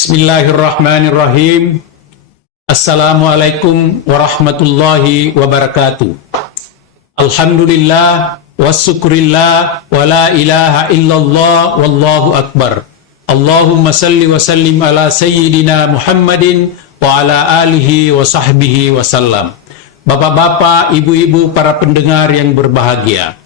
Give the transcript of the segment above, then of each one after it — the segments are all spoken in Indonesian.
Bismillahirrahmanirrahim. Assalamualaikum warahmatullahi wabarakatuh. Alhamdulillah wasyukurillah wa la ilaha illallah wallahu akbar. Allahumma salli wa sallim ala sayyidina Muhammadin wa ala alihi wa sahbihi wa sallam. Bapak-bapak, ibu-ibu, para pendengar yang berbahagia.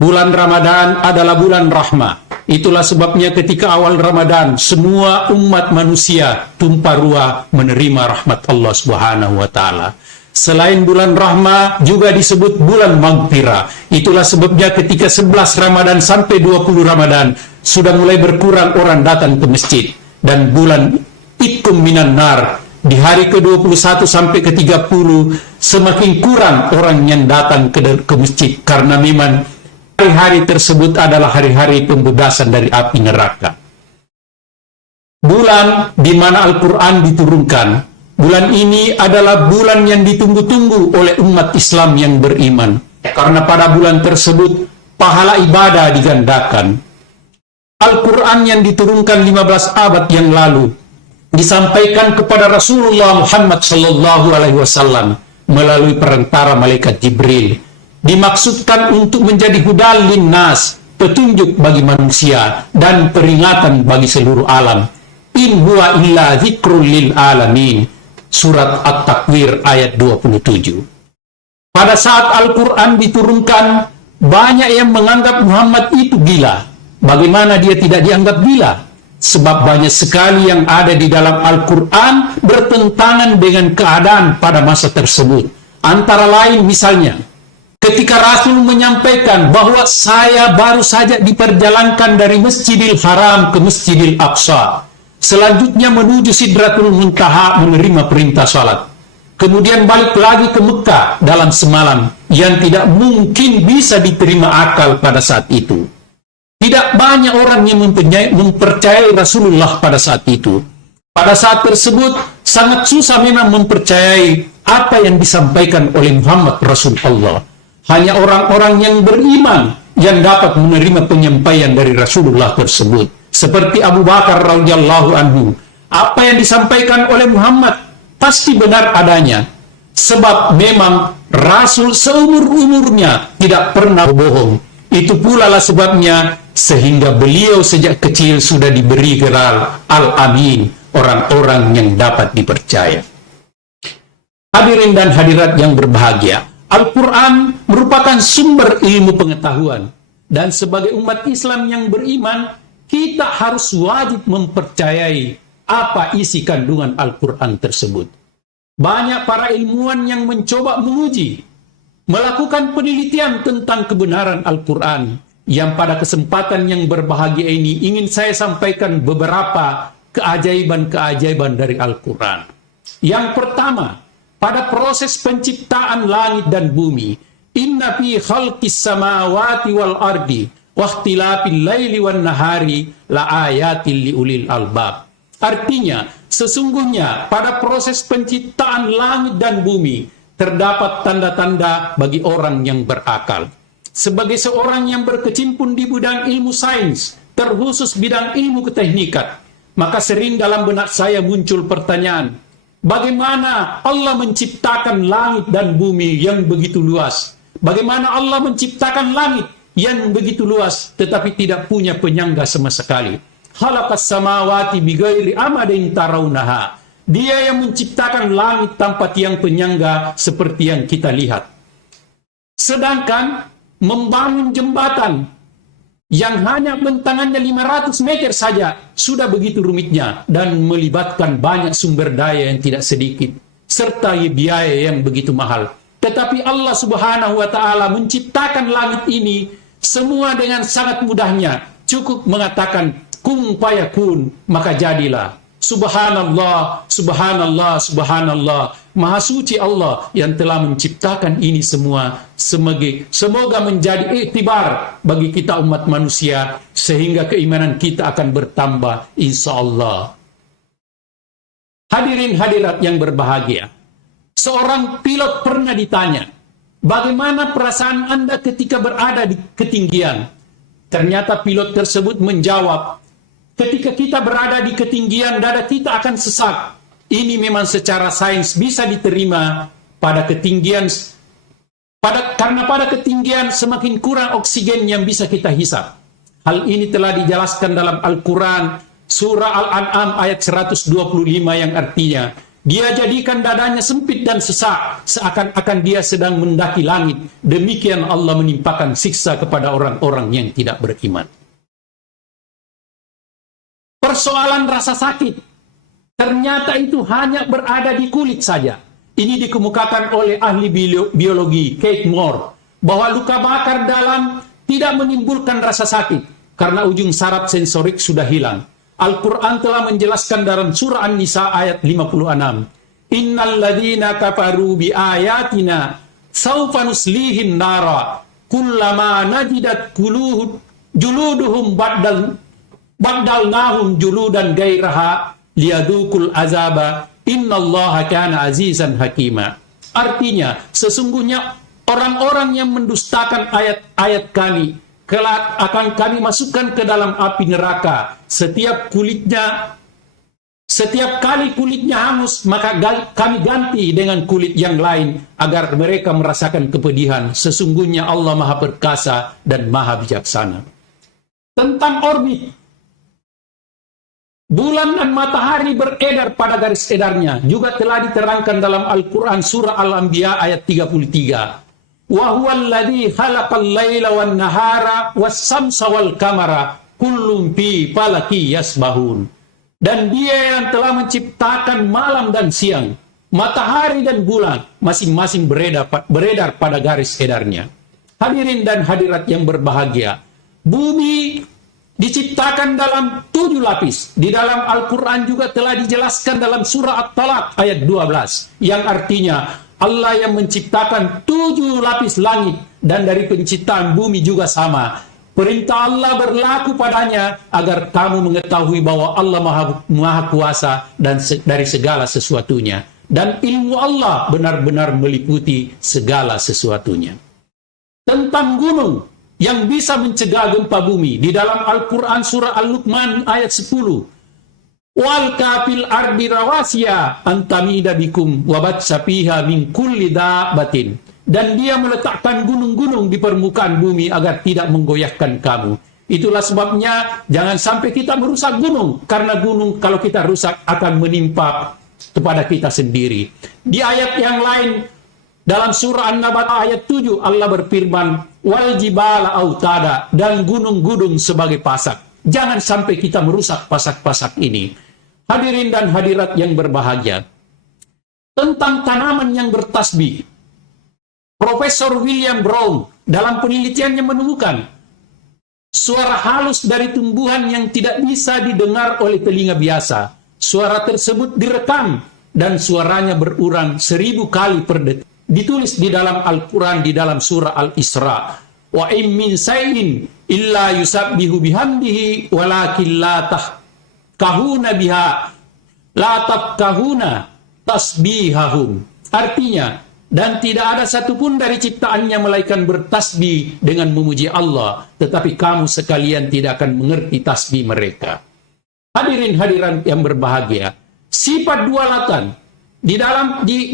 Bulan Ramadan adalah bulan rahmah. Itulah sebabnya ketika awal Ramadan, semua umat manusia tumpah ruah menerima rahmat Allah Subhanahu wa Ta'ala. Selain bulan rahmah, juga disebut bulan maghfirah. Itulah sebabnya ketika 11 Ramadan sampai 20 Ramadan, sudah mulai berkurang orang datang ke masjid. Dan bulan itkum minan nar, di hari ke-21 sampai ke-30, semakin kurang orang yang datang ke masjid. Karena memang hari-hari tersebut adalah hari-hari pembebasan dari api neraka. Bulan di mana Al-Quran diturunkan. Bulan ini adalah bulan yang ditunggu-tunggu oleh umat Islam yang beriman. Karena pada bulan tersebut, pahala ibadah digandakan. Al-Quran yang diturunkan 15 abad yang lalu, disampaikan kepada Rasulullah Muhammad SAW melalui perantara malaikat Jibril. Dimaksudkan untuk menjadi hudal linnas, petunjuk bagi manusia dan peringatan bagi seluruh alam. In huwa illa dzikrul lil alamin. Surat At-Takwir ayat 27. Pada saat Al-Quran diturunkan, banyak yang menganggap Muhammad itu gila. Bagaimana dia tidak dianggap gila? Sebab banyak sekali yang ada di dalam Al-Quran bertentangan dengan keadaan pada masa tersebut. Antara lain misalnya, ketika Rasul menyampaikan bahwa saya baru saja diperjalankan dari Masjidil Haram ke Masjidil Aqsa, selanjutnya menuju Sidratul Muntaha menerima perintah salat, kemudian balik lagi ke Mekah dalam semalam, yang tidak mungkin bisa diterima akal pada saat itu. Tidak banyak orang yang mempercayai Rasulullah pada saat itu. Pada saat tersebut sangat susah memang mempercayai apa yang disampaikan oleh Muhammad Rasulullah. Hanya orang-orang yang beriman yang dapat menerima penyampaian dari Rasulullah tersebut. Seperti Abu Bakar radhiyallahu anhu. Apa yang disampaikan oleh Muhammad pasti benar adanya. Sebab memang Rasul seumur-umurnya tidak pernah berbohong. Itu pula lah sebabnya sehingga beliau sejak kecil sudah diberi gelar Al-Amin, orang-orang yang dapat dipercaya. Hadirin dan hadirat yang berbahagia, Al-Quran merupakan sumber ilmu pengetahuan. Dan sebagai umat Islam yang beriman, kita harus wajib mempercayai apa isi kandungan Al-Quran tersebut. Banyak para ilmuwan yang mencoba menguji, melakukan penelitian tentang kebenaran Al-Quran. Yang pada kesempatan yang berbahagia ini ingin saya sampaikan beberapa keajaiban-keajaiban dari Al-Quran. Yang pertama, pada proses penciptaan langit dan bumi, inna fi khalqis samawati wal ardi wa ikhtilafil laili wan nahari la ayatil liulil albab. Artinya, sesungguhnya pada proses penciptaan langit dan bumi terdapat tanda-tanda bagi orang yang berakal. Sebagai seorang yang berkecimpung di bidang ilmu sains, terkhusus bidang ilmu keteknikan, maka sering dalam benak saya muncul pertanyaan, bagaimana Allah menciptakan langit dan bumi yang begitu luas? Bagaimana Allah menciptakan langit yang begitu luas tetapi tidak punya penyangga sama sekali? Khalaqas samawati bighairi amadin tarawunaha. Dia yang menciptakan langit tanpa tiang penyangga seperti yang kita lihat. Sedangkan membangun jembatan yang hanya bentangannya 500 meter saja sudah begitu rumitnya dan melibatkan banyak sumber daya yang tidak sedikit serta biaya yang begitu mahal. Tetapi Allah Subhanahu wa Ta'ala menciptakan langit ini semua dengan sangat mudahnya. Cukup mengatakan kun fayakun, maka jadilah. Subhanallah, subhanallah, subhanallah. Maha suci Allah yang telah menciptakan ini semua. Semoga menjadi iktibar bagi kita umat manusia, sehingga keimanan kita akan bertambah insya Allah. Hadirin hadirat yang berbahagia, seorang pilot pernah ditanya, bagaimana perasaan Anda ketika berada di ketinggian? Ternyata pilot tersebut menjawab, ketika kita berada di ketinggian, dada kita akan sesak. Ini memang secara sains bisa diterima pada ketinggian, karena pada ketinggian semakin kurang oksigen yang bisa kita hisap. Hal ini telah dijelaskan dalam Al-Quran, surah Al-An'am ayat 125 yang artinya, dia jadikan dadanya sempit dan sesak, seakan-akan dia sedang mendaki langit. Demikian Allah menimpakan siksa kepada orang-orang yang tidak beriman. Persoalan rasa sakit, ternyata itu hanya berada di kulit saja. Ini dikemukakan oleh ahli biologi Kate Moore, bahwa luka bakar dalam tidak menimbulkan rasa sakit, karena ujung saraf sensorik sudah hilang. Al-Quran telah menjelaskan dalam surah An-Nisa ayat 56. Innal ladhina kafaru bi ayatina sawfa nuslihin nara kullama najidat juluduhum baddalnahum juludan gairaha liyadukul azaba innallaha kana azizan hakima. Artinya, sesungguhnya orang-orang yang mendustakan ayat-ayat kami kelak akan kami masukkan ke dalam api neraka. Setiap kali kulitnya hangus, maka kami ganti dengan kulit yang lain agar mereka merasakan kepedihan. Sesungguhnya Allah Maha Perkasa dan Maha Bijaksana. Tentang orbit, bulan dan matahari beredar pada garis edarnya juga telah diterangkan dalam Al-Quran surah Al-Anbiya ayat 33. Wa huwal ladzi khalaqal laila wan nahara was-samsa wal qamara kullun fi falaki yasbahun. Dan dia yang telah menciptakan malam dan siang, matahari dan bulan, masing-masing beredar pada garis edarnya. Hadirin dan hadirat yang berbahagia, bumi diciptakan dalam 7 lapis. Di dalam Al-Quran juga telah dijelaskan dalam surah At-Talaq ayat 12, yang artinya Allah yang menciptakan 7 lapis langit, dan dari penciptaan bumi juga sama. Perintah Allah berlaku padanya agar kamu mengetahui bahwa Allah maha kuasa dan dari segala sesuatunya. Dan ilmu Allah benar-benar meliputi segala sesuatunya. Tentang gunung yang bisa mencegah gempa bumi, di dalam Al-Quran surah Al-Luqman ayat 10. Wal kafil ardi rawasiya antamida bikum wabatsa fiha min kulli dabatin. Dan dia meletakkan gunung-gunung di permukaan bumi agar tidak menggoyahkan kamu. Itulah sebabnya jangan sampai kita merusak gunung, karena gunung kalau kita rusak akan menimpa kepada kita sendiri. Di ayat yang lain dalam surah An-Nabat ayat 7 Allah berfirman, wal jibala autada, dan gunung-gunung sebagai pasak. Jangan sampai kita merusak pasak-pasak ini. Hadirin dan hadirat yang berbahagia, tentang tanaman yang bertasbih, Profesor William Brown dalam penelitiannya menemukan suara halus dari tumbuhan yang tidak bisa didengar oleh telinga biasa. Suara tersebut direkam dan suaranya berulang 1000 kali per detik. Ditulis di dalam Al-Quran di dalam surah Al-Isra. Wa in min shay'in illa yusabbihu bihamdihi walakin la tahkahuna biha la tafkahuna tasbihahum. Artinya, dan tidak ada satupun dari ciptaannya melainkan bertasbih dengan memuji Allah, tetapi kamu sekalian tidak akan mengerti tasbih mereka. Hadirin hadirat yang berbahagia, sifat dua lautan di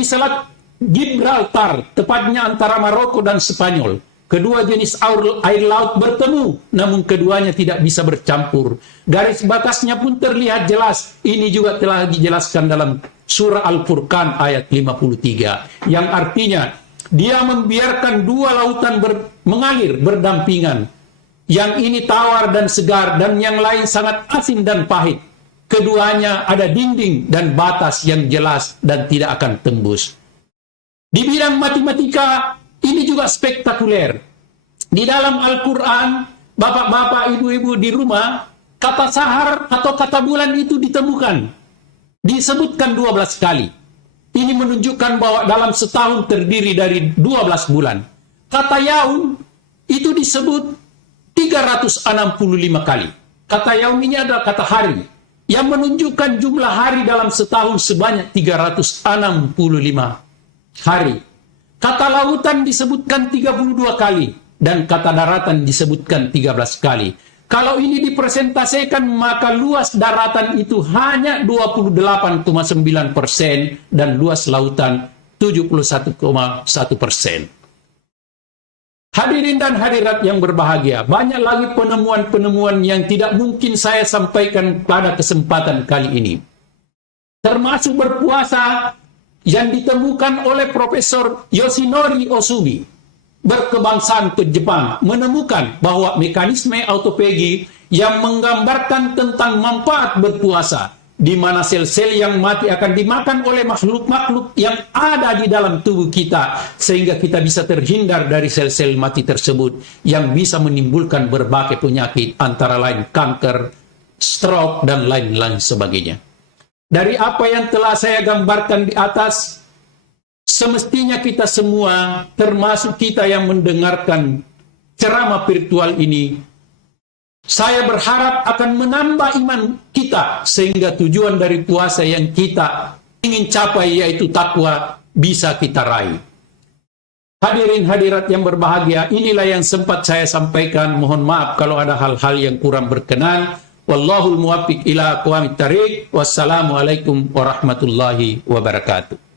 Selat Gibraltar, tepatnya antara Maroko dan Spanyol. Kedua jenis air laut bertemu, namun keduanya tidak bisa bercampur. Garis batasnya pun terlihat jelas. Ini juga telah dijelaskan dalam surah Al-Furqan ayat 53. Yang artinya, dia membiarkan dua lautan mengalir berdampingan. Yang ini tawar dan segar, dan yang lain sangat asin dan pahit. Keduanya ada dinding dan batas yang jelas dan tidak akan tembus. Di bidang matematika, ini juga spektakuler. Di dalam Al-Quran, bapak-bapak, ibu-ibu di rumah, kata sahar atau kata bulan itu ditemukan. Disebutkan 12 kali. Ini menunjukkan bahwa dalam setahun terdiri dari 12 bulan. Kata yaum itu disebut 365 kali. Kata yaum ini adalah kata hari, yang menunjukkan jumlah hari dalam setahun sebanyak 365 hari. Kata lautan disebutkan 32 kali, dan kata daratan disebutkan 13 kali. Kalau ini dipresentasikan, maka luas daratan itu hanya 28,9% dan luas lautan 71,1%. Hadirin dan hadirat yang berbahagia, banyak lagi penemuan-penemuan yang tidak mungkin saya sampaikan pada kesempatan kali ini. Termasuk berpuasa yang ditemukan oleh Profesor Yoshinori Osumi, berkebangsaan ke Jepang, menemukan bahwa mekanisme autophagy yang menggambarkan tentang manfaat berpuasa, di mana sel-sel yang mati akan dimakan oleh makhluk-makhluk yang ada di dalam tubuh kita, sehingga kita bisa terhindar dari sel-sel mati tersebut yang bisa menimbulkan berbagai penyakit, antara lain kanker, stroke, dan lain-lain sebagainya. Dari apa yang telah saya gambarkan di atas, semestinya kita semua, termasuk kita yang mendengarkan ceramah virtual ini, saya berharap akan menambah iman kita, sehingga tujuan dari puasa yang kita ingin capai, yaitu takwa, bisa kita raih. Hadirin hadirat yang berbahagia, inilah yang sempat saya sampaikan. Mohon maaf kalau ada hal-hal yang kurang berkenan. Wallahul muwaffiq ila aqwamit thariq. Wassalamualaikum warahmatullahi wabarakatuh.